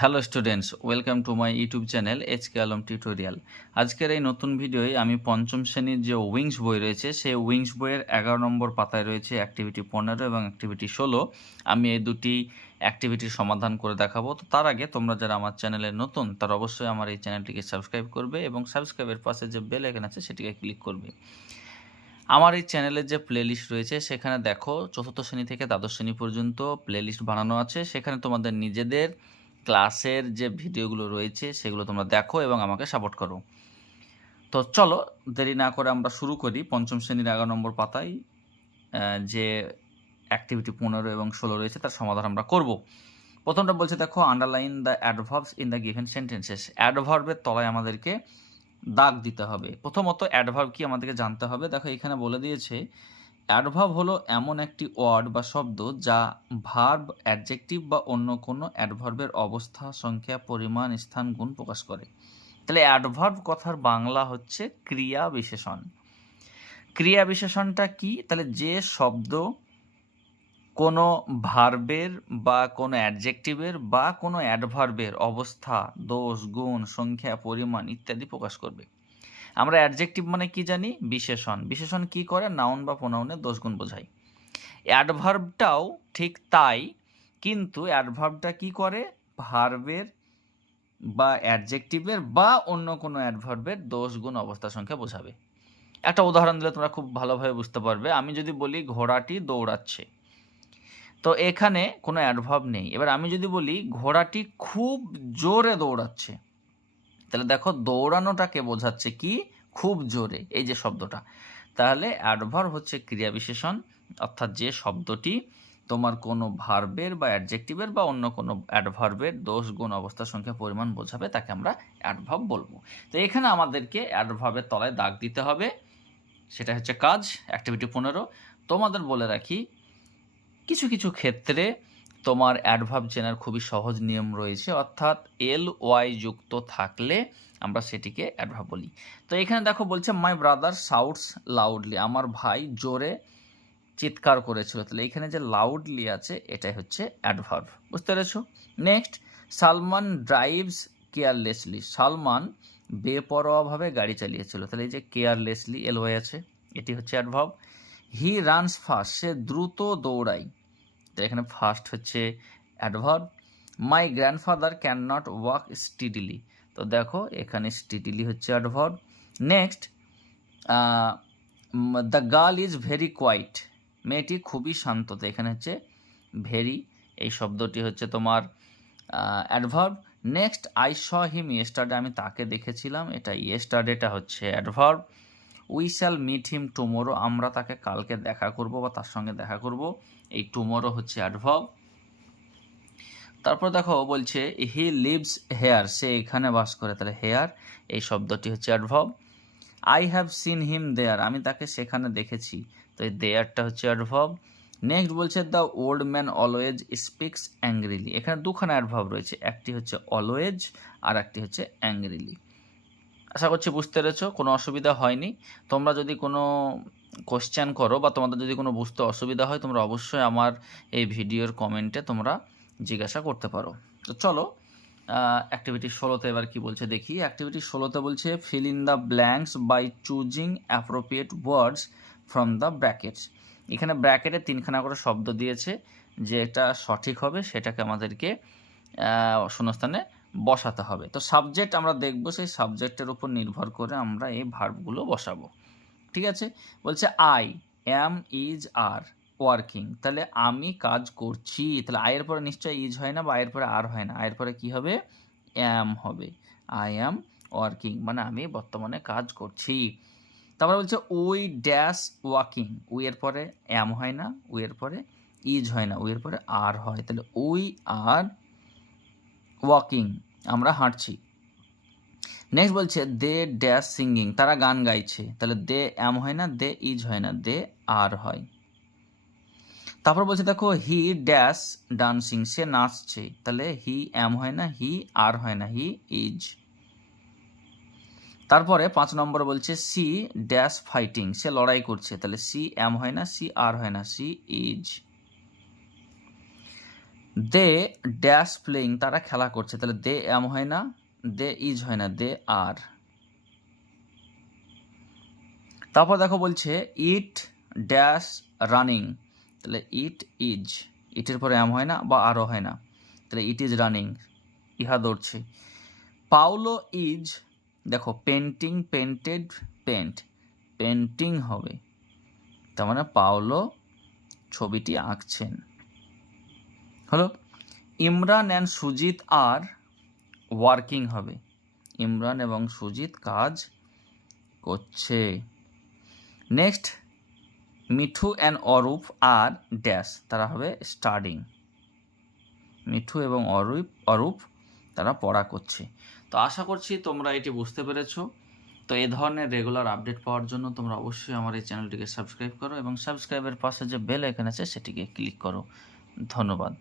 Hello students, welcome to my YouTube channel HK Alam tutorial. আজকের এই নতুন ভিডিওয় আমি পঞ্চম শ্রেণীর যে উইংস বই রয়েছে সেই উইংস বইয়ের 11 নম্বর পাতায় রয়েছে অ্যাক্টিভিটি 15 এবং অ্যাক্টিভিটি 16। আমি এই দুটি অ্যাক্টিভিটির সমাধান করে দেখাবো। তো তার আগে তোমরা যারা আমার চ্যানেলে নতুন তারা অবশ্যই আমার এই চ্যানেলটিকে সাবস্ক্রাইব করবে এবং সাবস্ক্রাইবের পাশে যে বেল আইকন আছে সেটিকে ক্লিক করবে। আমার এই চ্যানেলের যে প্লেলিস্ট রয়েছে সেখানে দেখো চতুর্থ শ্রেণী থেকে দ্বাদশ শ্রেণী পর্যন্ত প্লেলিস্ট বানানো আছে। সেখানে তোমাদের নিজেদের ক্লাসের যে ভিডিওগুলো রয়েছে সেগুলো তোমরা দেখো এবং আমাকে সাপোর্ট করো। তো চলো দেরি না করে আমরা শুরু করি। পঞ্চম শ্রেণীর 11 নম্বর পাতায় যে অ্যাক্টিভিটি 15 এবং 16 রয়েছে তার সমাধান আমরা করব। প্রথমটা বলছে দেখো, underline the adverbs in the given sentences. অ্যাডভার্বের তলায় আমাদেরকে দাগ দিতে হবে। প্রথমত অ্যাডভার্ব কি আমাদেরকে জানতে হবে। দেখো এখানে বলে দিয়েছে অ্যাডভার্ব হলো এমন একটি ওয়ার্ড বা শব্দ যা ভার্ব, অ্যাডজেক্টিভ বা অন্য কোনো অ্যাডভার্বের অবস্থা, সংখ্যা, পরিমাণ, স্থান, গুণ প্রকাশ করে। তাহলে অ্যাডভার্ব কথার বাংলা হচ্ছে ক্রিয়া বিশেষণ। ক্রিয়া বিশেষণটা কি? তাহলে যে শব্দ কোনো ভার্বের বা কোনো অ্যাডজেক্টিভের বা কোনো অ্যাডভার্বের অবস্থা, দোষ, গুণ, সংখ্যা, পরিমাণ ইত্যাদি প্রকাশ করবে। আমরা অ্যাডজেক্টিভ মানে কি জানি? বিশেষণ। বিশেষণ কি করে? নাউন বা প্রোনাউনের দোষ গুণ বোঝায়। অ্যাডভার্বটাও ঠিক তাই, কিন্তু অ্যাডভার্বটা কি করে? ভার্বের বা অ্যাডজেক্টিভের বা অন্য কোনো অ্যাডভার্বের দোষ গুণ অবস্থা সংখ্যা বোঝাবে। একটা উদাহরণ দিলে তোমরা খুব ভালোভাবে বুঝতে পারবে। আমি যদি বলি ঘোড়াটি দৌড়াচ্ছে, তো এখানে কোনো অ্যাডভার্ব নেই। এবার আমি যদি বলি ঘোড়াটি খুব জোরে দৌড়াচ্ছে, তাহলে দেখো দৌড়ানোটাকে বোঝাচ্ছে কি? খুব জোরে, এই যে শব্দটা। তাহলে অ্যাডভার্ব হচ্ছে ক্রিয়া বিশেষণ, অর্থাৎ যে শব্দটি তোমার কোনো ভার্বের বা অ্যাডজেক্টিভের বা অন্য কোনো অ্যাডভার্বের দোষ, গুণ, অবস্থা, সংখ্যা, পরিমাণ বোঝাবে তাকে আমরা অ্যাডভার্ব বলবো। তো এখানে আমাদেরকে অ্যাডভার্বের তলায় দাগ দিতে হবে, সেটা হচ্ছে কাজ। অ্যাক্টিভিটি 15। তোমাদের বলে রাখি, কিছু কিছু ক্ষেত্রে তোমার অ্যাডভার্ব চেনার খুবই সহজ নিয়ম রয়েছে, অর্থাৎ এল ওয়াই যুক্ত থাকলে আমরা সেটিকে অ্যাডভার্ব বলি। তো এখানে দেখো বলছে মাই ব্রাদার শাউটস লাউডলি, আমার ভাই জোরে চিৎকার করেছিল। তাহলে এখানে যে লাউডলি আছে এটাই হচ্ছে অ্যাডভার্ব। বুঝতে পেরেছো? Next, Salman drives carelessly, Salman বেপরোয়াভাবে গাড়ি চালিয়েছিল। তাহলে এই যে কেয়ারলেসলি এল ওয়াই আছে, এটি হচ্ছে অ্যাডভার্ব। হি রানস ফাস্ট, সে দ্রুত দৌড়ায়। তো এখানে ফার্স্ট হচ্ছে adverb. My grandfather can not walk steadily, তো দেখো এখানে স্টিডিলি হচ্ছে adverb. Next, the girl is very quiet, মেয়েটি খুবই শান্ত। তো এখানে হচ্ছে ভেরি, এই শব্দটি হচ্ছে তোমার adverb. Next, I saw him yesterday, আমি তাকে দেখেছিলাম, এটা ইয়েস্টারডেটা হচ্ছে adverb. We shall meet him tomorrow, আমরা তাকে কালকে দেখা করব বা তার সঙ্গে দেখা করব, এই টুমোরো হচ্ছে অ্যাডভার্ব। তারপর দেখো বলছে হি লিভস হেয়ার, সে এখানে বাস করে। তাহলে হেয়ার এই শব্দটি হচ্ছে adverb. I have seen him there, আমি তাকে সেখানে দেখেছি। তো এই দেয়ারটা হচ্ছে অ্যাডভার্ব। নেক্সট বলছে the old man always speaks angrily, এখানে দুখানা অ্যাডভার্ব রয়েছে, একটি হচ্ছে অলওয়েজ আর একটি হচ্ছে অ্যাংরিলি। আশা করছি বুঝতে পেরেছো, কোনো অসুবিধা হয়নি। তোমরা যদি কোনো কোশ্চেন করো বা তোমাদের যদি কোনো বুঝতে অসুবিধা হয়, তোমরা অবশ্যই আমার এই ভিডিওর কমেন্টে তোমরা জিজ্ঞাসা করতে পারো। তো চলো অ্যাক্টিভিটি 16তে এবার কি বলছে দেখি। অ্যাক্টিভিটি 16তে বলছে fill in the blanks by choosing appropriate words from the brackets. এখানে ব্র্যাকেটে তিনখানা করে শব্দ দিয়েছে, যেটা সঠিক হবে সেটাকে আমাদেরকে শূন্যস্থানে বসাতে হবে। তো সাবজেক্ট আমরা দেখব, সেই সাবজেক্টের উপর নির্ভর করে আমরা এই ভার্বগুলো বসাবো। ঠিক আছে? বলছে I am is are working, তাহলে আমি কাজ করছি। তাহলে আয়ের পরে নিশ্চয়ই ইজ হয় না বা আয়ের পরে আর হয় না, আয়ের পরে কি হবে? অ্যাম হবে। আই অ্যাম ওয়ার্কিং মানে আমি বর্তমানে কাজ করছি। তারপরে বলছে উই ড্যাশ ওয়াকিং, উই এর পরে অ্যাম হয় না, উই এর পরে ইজ হয় না, উই এর পরে আর হয়। তাহলে উই আর ওয়াকিং, আমরা হাঁটছি। নেক্সট বলছে দে ড্যাশ সিঙ্গিং, তারা গান গাইছে। তাহলে দে অ্যাম হয় না, দে ইজ হয় না, দে আর হয়। তারপর বলছে দেখো হি ড্যাশ ডান্সিং, সে নাচছে। তাহলে হি অ্যাম হয় না, হি আর হয় না, হি ইজ। তারপরে 5 নম্বরে বলছে সি ড্যাশ ফাইটিং, সে লড়াই করছে। তাহলে সি অ্যাম হয় না, সি আর হয় না, she is. They dash playing, তারা খেলা করছে, তাহলে দে এম হয় না, দে ইজ হয় না, দে আর। তারপর দেখো বলছে ইট ড্যাশ রানিং, তাহলে ইট ইজ, ইটের পরে এম হয় না বা আরও হয় না, তাহলে ইট ইজ রানিং, ইহা দৌড়ছে। পাউলো ইজ, দেখো পেন্টিং, পেন্টেড, পেন্ট, পেন্টিং হবে, তার মানে পাউলো ছবিটি আঁকছেন। হলো। Imran and Sujit are working হবে, ইমরান এবং সুজিত কাজ করছে। Next, Mithu and Arup are dash, তারা হবে স্টাডিং, মিঠু এবং অরূপ তারা পড়া করছে। তো আশা করছি তোমরা এটি বুঝতে পেরেছো। তো এই ধরনের রেগুলার আপডেট পাওয়ার জন্য তোমরা অবশ্যই আমার এই চ্যানেলটিকে সাবস্ক্রাইব করো এবং সাবস্ক্রাইবের পাশে যে বেল আইকন আছে সেটিকে ক্লিক করো। ধন্যবাদ।